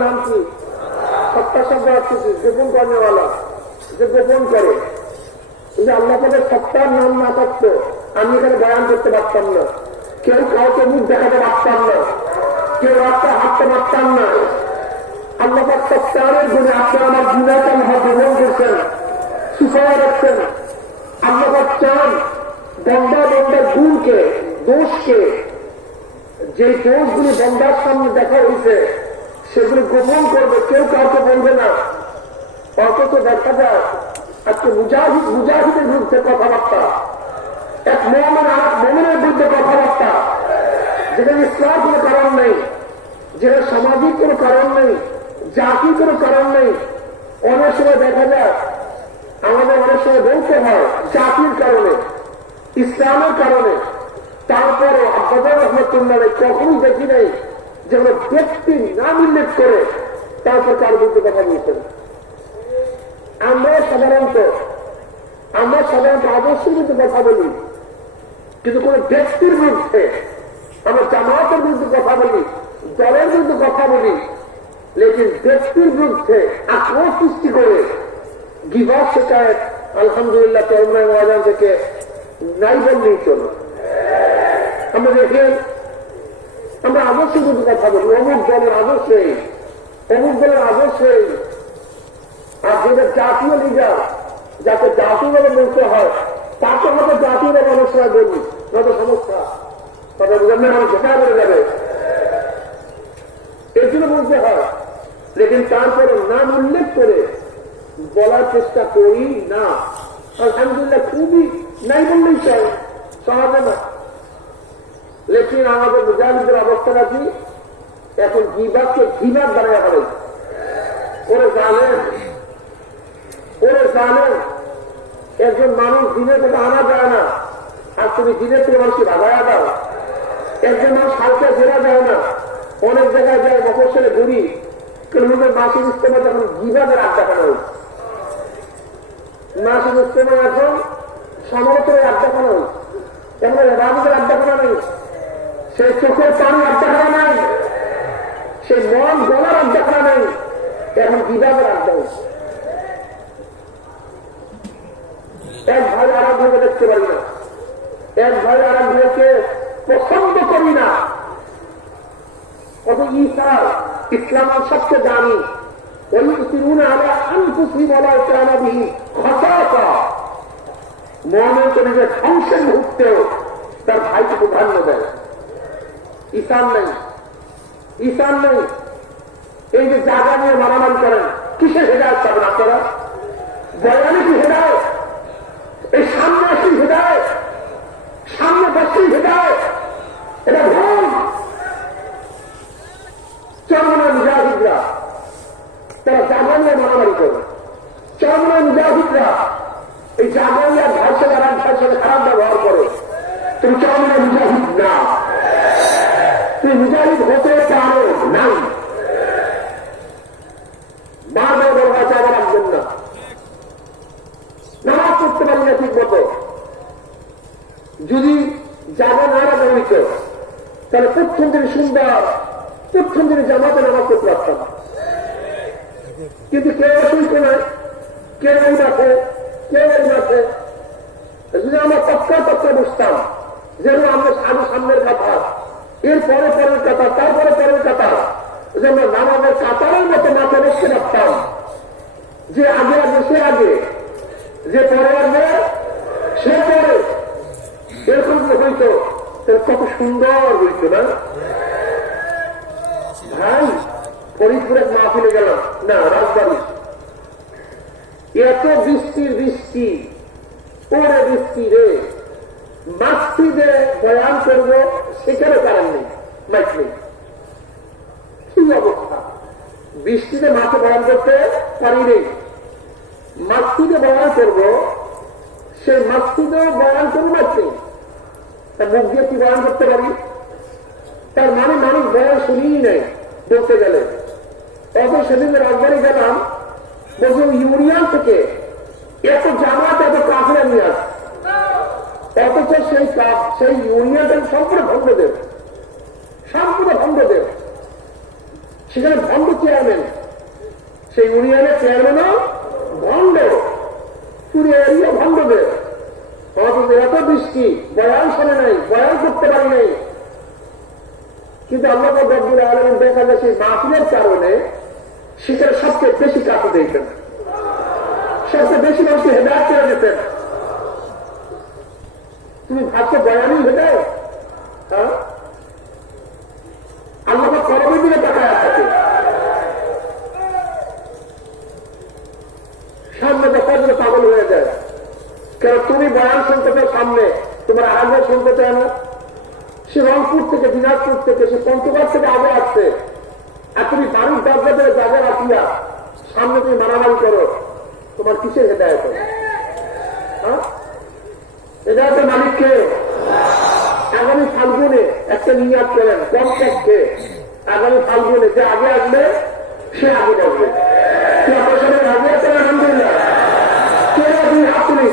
নাম কি সত্তা শব্দ কি গোপন করেওয়ালা যে গোপন করে। যদি আল্লাহ তাদের সত্তার নাম না থাকতো আমি এখানে বয়ান করতে পারতাম না। কেউ কাউকে মুখ দেখাতে পারতাম না। কেউ রাস্তা হাঁটতে পারতাম না। আল্লাহ সত্তারের গুণে আপনার আমার আল্লাহ গ্রহণ করছেন সুফল রাখছেন আল্লাহ চান বন্দা বন্দার গুণকে দোষকে যে দোষগুলি বন্দার সামনে দেখা হয়েছে সেগুলি গোপন করবে, কেউ কাউকে বলবে না। অথচ দেখা যায়, আজকে মুজাহিদ, মুজাহিদের বিরুদ্ধে কথাবার্তা। এক মোহাম্মদ আর এক মোমেনের বিরুদ্ধে কথাবার্তা। যেখানে ইসলাম কোনো কারণ নেই যেটা সামাজিক কোনো কারণ নেই জাতির কোনো কারণ নেই। অনেক সময় দেখা যায়, আমাদের অনেক সময় বলতে হয়, জাতির কারণে, ইসলামের কারণে। তারপরে আব্বাদ রহমতুল্লাহ কখনই দেখি নাই। যেগুলো ব্যক্তি নাম উল্লেখ করে তারপর তার বিরুদ্ধে কথা বলছেন আমরা সাধারণত আমরা সাধারণত আদর্শের বিরুদ্ধে কথা বলি, কিন্তু কোন ব্যক্তির বিরুদ্ধে আমরা জামাতের বিরুদ্ধে কথা বলি, দলের বিরুদ্ধে কথা বলি, লেকিন ব্যক্তির বিরুদ্ধে আক্রোশ সৃষ্টি করে গিবাস শেখায়ত আলহামদুলিল্লাহ তরুণায় ময়দান থেকে নাই বললেই চলো। আমরা দেখেন আমরা আদর্শের বিরুদ্ধে কথা বলি অমুক দলের আদর্শ, অমুক দলের আদর্শ। আর যেটা জাতীয় লিডার যাকে জাতীয়ভাবে বলতে হয় তাকে আমাদের জাতীয়ভাবে অনেক সময় বলি যত সমস্যা। তবে বুঝলেন আমি সেটা বলে যাবে। জন্য বলতে হয়, লেকিন তারপরে নাম উল্লেখ করে বলার চেষ্টা করি না। আলহামদুলিল্লাহ খুবই নাই বললেই চাই সহজে না। লেকিন আমাদের মুজাহিদের অবস্থাটা কি এখন বিভাগকে ঘিবাদ বানায় হবে ওরে জানেন ওরে জানেন একজন মানুষ দিনের থেকে আনা যায় না, আর তুমি দিনের থেকে মানুষকে ভাগায়া দাও। একজন মানুষ হালকা ফেরা যায় না, অনেক জায়গায় যায় মফসলে ঘুরি কিলোমিটার মাসিক ইস্তেমা তখন বিভাগের আড্ডা খানা হয়েছে মাসিক ইস্তেমা এখন সমতলের আড্ডা খানা হয়েছে এখন রাজুদের আড্ডা খানা নেই। সে চোখের পানি আড্ডা খানা নাই। সে মন গলার আড্ডা খানা নেই। এখন বিভাগের আড্ডা এক ভাই আর দেখতে পারি না। এক ভাই আর ভাইকে পছন্দ করি না। কত ঈসা ইসলাম সবচেয়ে দামি। ওই ইসিরুন আলা আনফুসি বলা ইসলামাবি মনের তো নিজের ধ্বংসের মুহূর্তেও তার ভাইকে প্রাধান্য দেয়। ঈশান নেই। ঈশান নেই। এই যে জায়গা নিয়ে মারামারি করেন, কিসের হেদায়ত পাবেন আপনারা? বয়ানে কি হেদায়ত? এই সামনে আসি হেদায়ত। সামনে বসি হেদায়ত। এটা ভুল। চরমনা মুজাহিদরা, তারা জাগানিয়া মারামারি করে চরমনা মুজাহিদরা, এই জাগানিয়া ভাষা দ্বারা ভাষাকে খারাপ ব্যবহার করে। তুমি চরমনা মুজাহিদ না। তুমি মুজাহিদ হতে পারো নাই বারবার বলবা চাওয়া রাখবেন না নামাজ পড়তে পারি না ঠিক মতো যদি জামা না রাখা হইত তাহলে প্রথম দিন সুন্দর প্রথম দিনে জামাতে নামাজ পড়তে পারতাম কিন্তু কেউ শুনতো না কেউ ওই কেউ ওই মাঠে যদি আমরা তৎকা তৎকা বসতাম যেন আমরা আগে সামনের কথা এর পরে পরের কথা তারপরে পরের কথা। যে আমরা নামাজের কাতারের মতো মাথা বসতে পারতাম যে আগে আগে, সে আগে। যে পরে আগে সে পরে। এরকম হইতো। কত সুন্দর হইতো না? ভাই, ফরিদপুরে মাহফিলে গেলাম না, রাজবাড়ি। এত বৃষ্টির বৃষ্টি। ওরে বৃষ্টি রে। মাতৃদে বয়ান করব, সেখানে কারণ নেই, মাইক নেই। কি অবস্থা? বৃষ্টিতে মাঠে বয়ান করতে পারি নেই। মাতৃদে বয়ান করব, সেই মাতৃদে বয়ান করব মাইক নেই। মুখ দিয়ে কি বয়ান করতে পারি? তার মানে মানুষ বয়ান শুনিই নেই বলতে গেলে। অত সেদিন রাজধানী গেলাম, বলছি ইউনিয়ন থেকে, এত জামাত, এত কাফেরা নিয়ে আস অথচ সেই কাপ সেই ইউনিয়নটা সম্পূর্ণ ভঙ্গ দেব সম্পূর্ণ ভঙ্গ দেব সেখানে ভণ্ড চেয়ারম্যান সেই ইউনিয়নের চেয়ারম্যানও ভণ্ড। পুরো এরিয়া ভণ্ডদের অথচ এত বৃষ্টি বয়ান শোনে নাই, বয়ান করতে পারি নাই। কিন্তু আল্লাহ রব্বুল আলম দেখা যায় সেই মাহফিলের কারণে সেখানে সবচেয়ে বেশি কাছে দিয়েছেন সবচেয়ে বেশি মানুষকে হেদায়ত করে দিতেন। তুমি ভাবছ বয়ানই হেদায়ত হ্যাঁ? আল্লাহ থাকে সামনে পাগল হয়ে যায়। কেন তুমি বয়ান শুনতে সামনে? তোমার আগে শুনতে চায় না? সে রংপুর থেকে, দিনাজপুর থেকে, সে পঞ্চগড় থেকে আগে আসছে। আর তুমি বাড়ির দরজা ধরে রাখিয়া সামনে তুমি মারামারি করো। তোমার কিসের হেদায়ত? হ্যাঁ? হেদায়তের মালিককে। আগামী ফাল্গুনে একটা নিয়াদ করেন কমপক্ষে আগামী ফাল্গুনে যে আগে আসবে, সে আগে বসবে আগে আছেন? আলহামদুলিল্লাহ। কেউ আপনি।